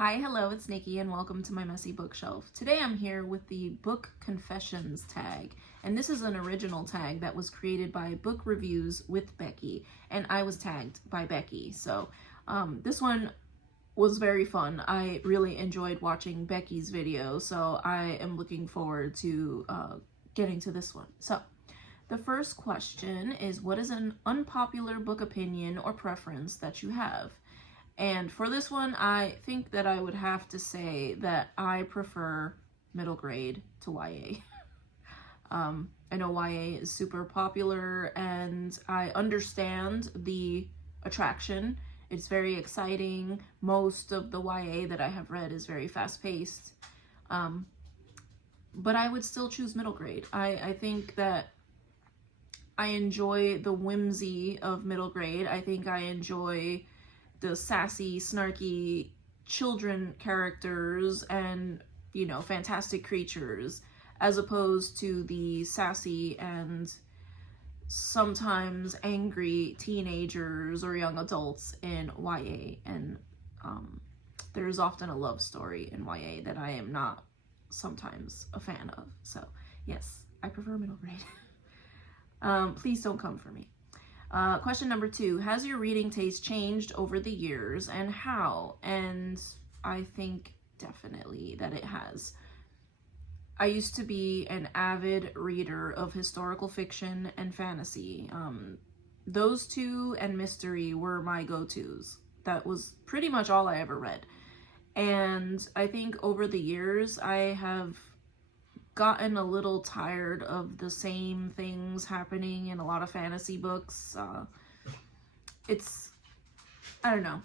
Hi, hello, it's Nikki and welcome to my messy bookshelf. Today I'm here with the Book Confessions tag, and this is an original tag that was created by Book Reviews with Becky, and I was tagged by Becky. So this one was very fun. I really enjoyed watching Becky's video, so I am looking forward to getting to this one. So the first question is, what is an unpopular book opinion or preference that you have? And for this one, I think that I would have to say that I prefer middle grade to YA. I know YA is super popular and I understand the attraction. It's very exciting. Most of the YA that I have read is very fast-paced. But I would still choose middle grade. I think that I enjoy the whimsy of middle grade. I think I enjoy the sassy, snarky children characters and, you know, fantastic creatures, as opposed to the sassy and sometimes angry teenagers or young adults in YA. And there's often a love story in YA that I am not sometimes a fan of. So yes, I prefer middle grade. Please don't come for me. Question number 2, has your reading taste changed over the years and how? And I think definitely that it has. I used to be an avid reader of historical fiction and fantasy. Those two and mystery were my go-tos. That was pretty much all I ever read. And I think over the years I have gotten a little tired of the same things happening in a lot of fantasy books. I don't know.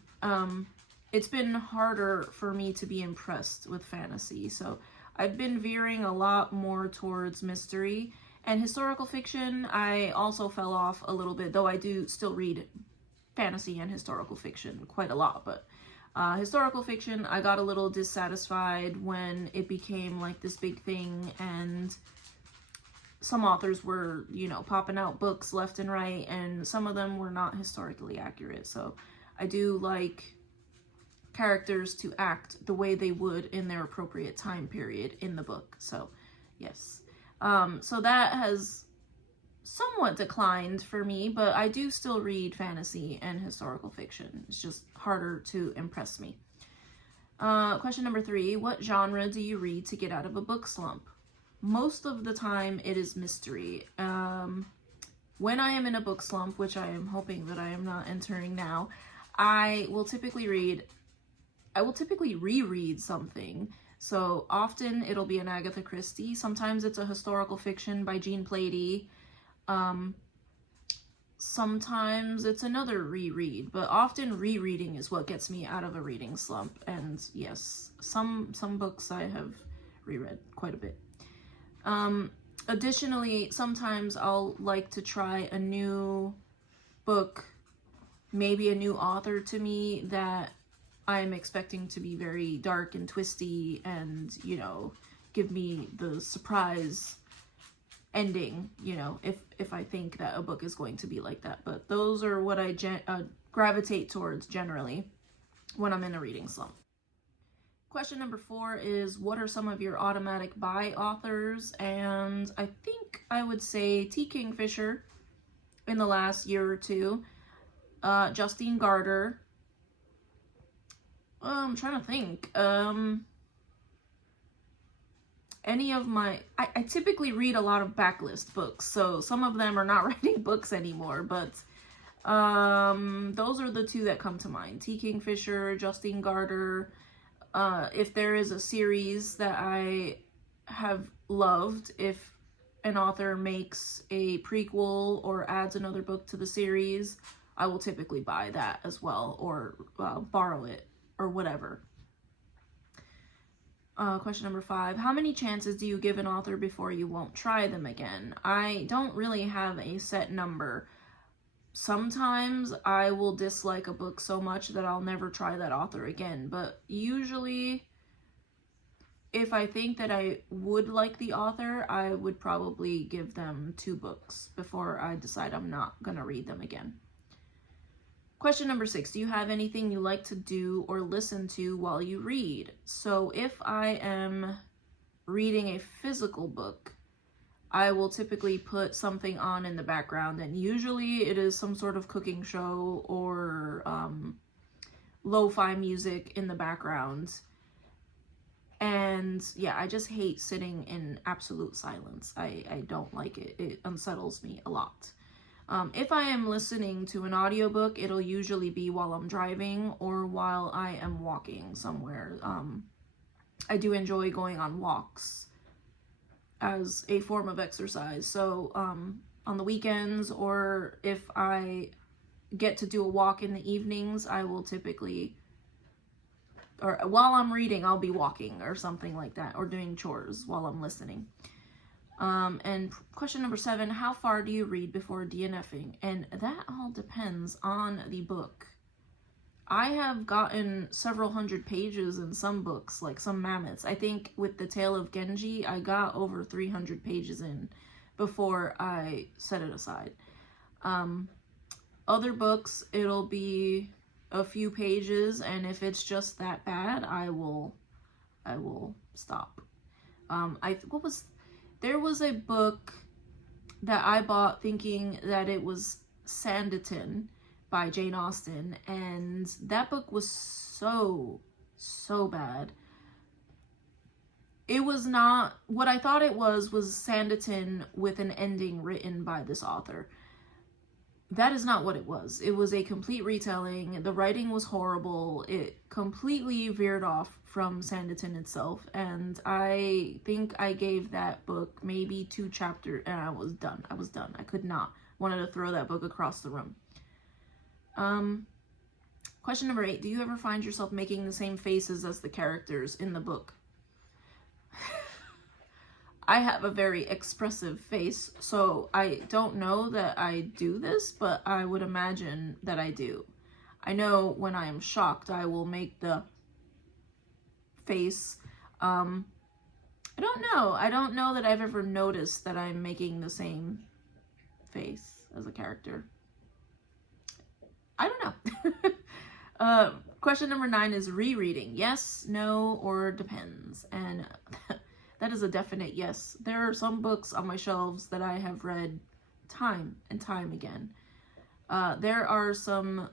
It's been harder for me to be impressed with fantasy. So I've been veering a lot more towards mystery and historical fiction. I also fell off a little bit, though I do still read fantasy and historical fiction quite a lot, but historical fiction, I got a little dissatisfied when it became like this big thing and some authors were, you know, popping out books left and right and some of them were not historically accurate. So I do like characters to act the way they would in their appropriate time period in the book. So yes. So that has somewhat declined for me, but I do still read fantasy and historical fiction. It's just harder to impress me. Question number 3, what genre do you read to get out of a book slump? Most of the time it is mystery. When I am in a book slump, which I am hoping that I am not entering now, I will typically reread something. So often it'll be an Agatha Christie. Sometimes it's a historical fiction by Jean Plady. Sometimes it's another reread, but often rereading is what gets me out of a reading slump. And yes, some books I have reread quite a bit. Additionally, sometimes I'll like to try a new book, maybe a new author to me that I'm expecting to be very dark and twisty and, you know, give me the surprise ending, you know, if I think that a book is going to be like that. But those are what I gravitate towards generally when I'm in a reading slump. Question number 4 is, what are some of your automatic buy authors? And I think I would say T. Kingfisher in the last year or two, Justine Garter. I'm trying to think. Any of my, I typically read a lot of backlist books, so some of them are not writing books anymore, but those are the two that come to mind. T. Kingfisher, Justine Garter. If there is a series that I have loved, if an author makes a prequel or adds another book to the series, I will typically buy that as well, or borrow it, or whatever. Question number 5, how many chances do you give an author before you won't try them again? I don't really have a set number. Sometimes I will dislike a book so much that I'll never try that author again, but usually if I think that I would like the author, I would probably give them 2 books before I decide I'm not gonna read them again. Question number 6, do you have anything you like to do or listen to while you read? So if I am reading a physical book, I will typically put something on in the background, and usually it is some sort of cooking show or lo-fi music in the background. And yeah, I just hate sitting in absolute silence. I don't like it. It unsettles me a lot. If I am listening to an audiobook, it'll usually be while I'm driving or while I am walking somewhere. I do enjoy going on walks as a form of exercise. So on the weekends, or if I get to do a walk in the evenings, I will typically, or while I'm reading, I'll be walking or something like that, or doing chores while I'm listening. And question number 7, how far do you read before DNF'ing? And that all depends on the book. I have gotten several hundred pages in some books, like some mammoths. I think with The Tale of Genji, I got over 300 pages in before I set it aside. Other books, it'll be a few pages, and if it's just that bad, I will stop. There was a book that I bought thinking that it was Sanditon by Jane Austen, and that book was so bad. It was not what I thought it was Sanditon with an ending written by this author. That is not what it was. It was a complete retelling. The writing was horrible. It completely veered off from Sanditon itself, and I think I gave that book maybe 2 chapters, and I was done. I could not. Wanted to throw that book across the room. Question number 8, do you ever find yourself making the same faces as the characters in the book? I have a very expressive face, so I don't know that I do this, but I would imagine that I do. I know when I am shocked, I will make the face. I don't know. I don't know that I've ever noticed that I'm making the same face as a character. I don't know. Question number 9 is rereading. Yes, no, or depends. And that is a definite yes. There are some books on my shelves that I have read time and time again. There are some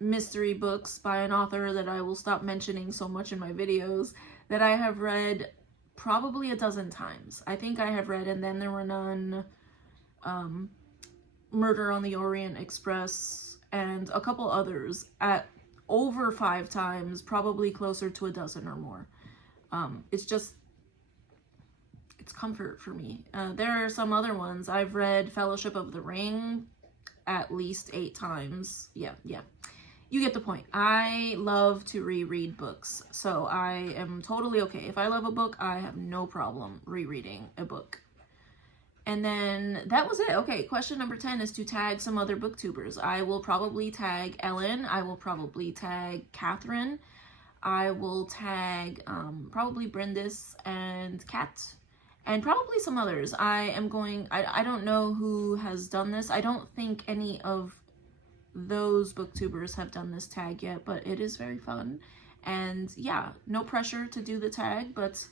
mystery books by an author that I will stop mentioning so much in my videos that I have read probably a dozen times. I think I have read And Then There Were None, Murder on the Orient Express, and a couple others at over 5 times, probably closer to a dozen or more. It's comfort for me. There are some other ones. I've read Fellowship of the Ring at least 8 times. Yeah. You get the point. I love to reread books, so I am totally okay. If I love a book, I have no problem rereading a book. And then that was it. Okay, question number 10 is to tag some other booktubers. I will probably tag Ellen. I will probably tag Catherine. I will tag probably Brindis and Kat. And probably some others. I don't know who has done this. I don't think any of those booktubers have done this tag yet, but it is very fun. And yeah, no pressure to do the tag, but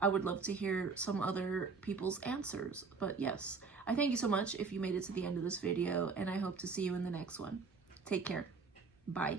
I would love to hear some other people's answers. But yes, I thank you so much if you made it to the end of this video, and I hope to see you in the next one. Take care. Bye.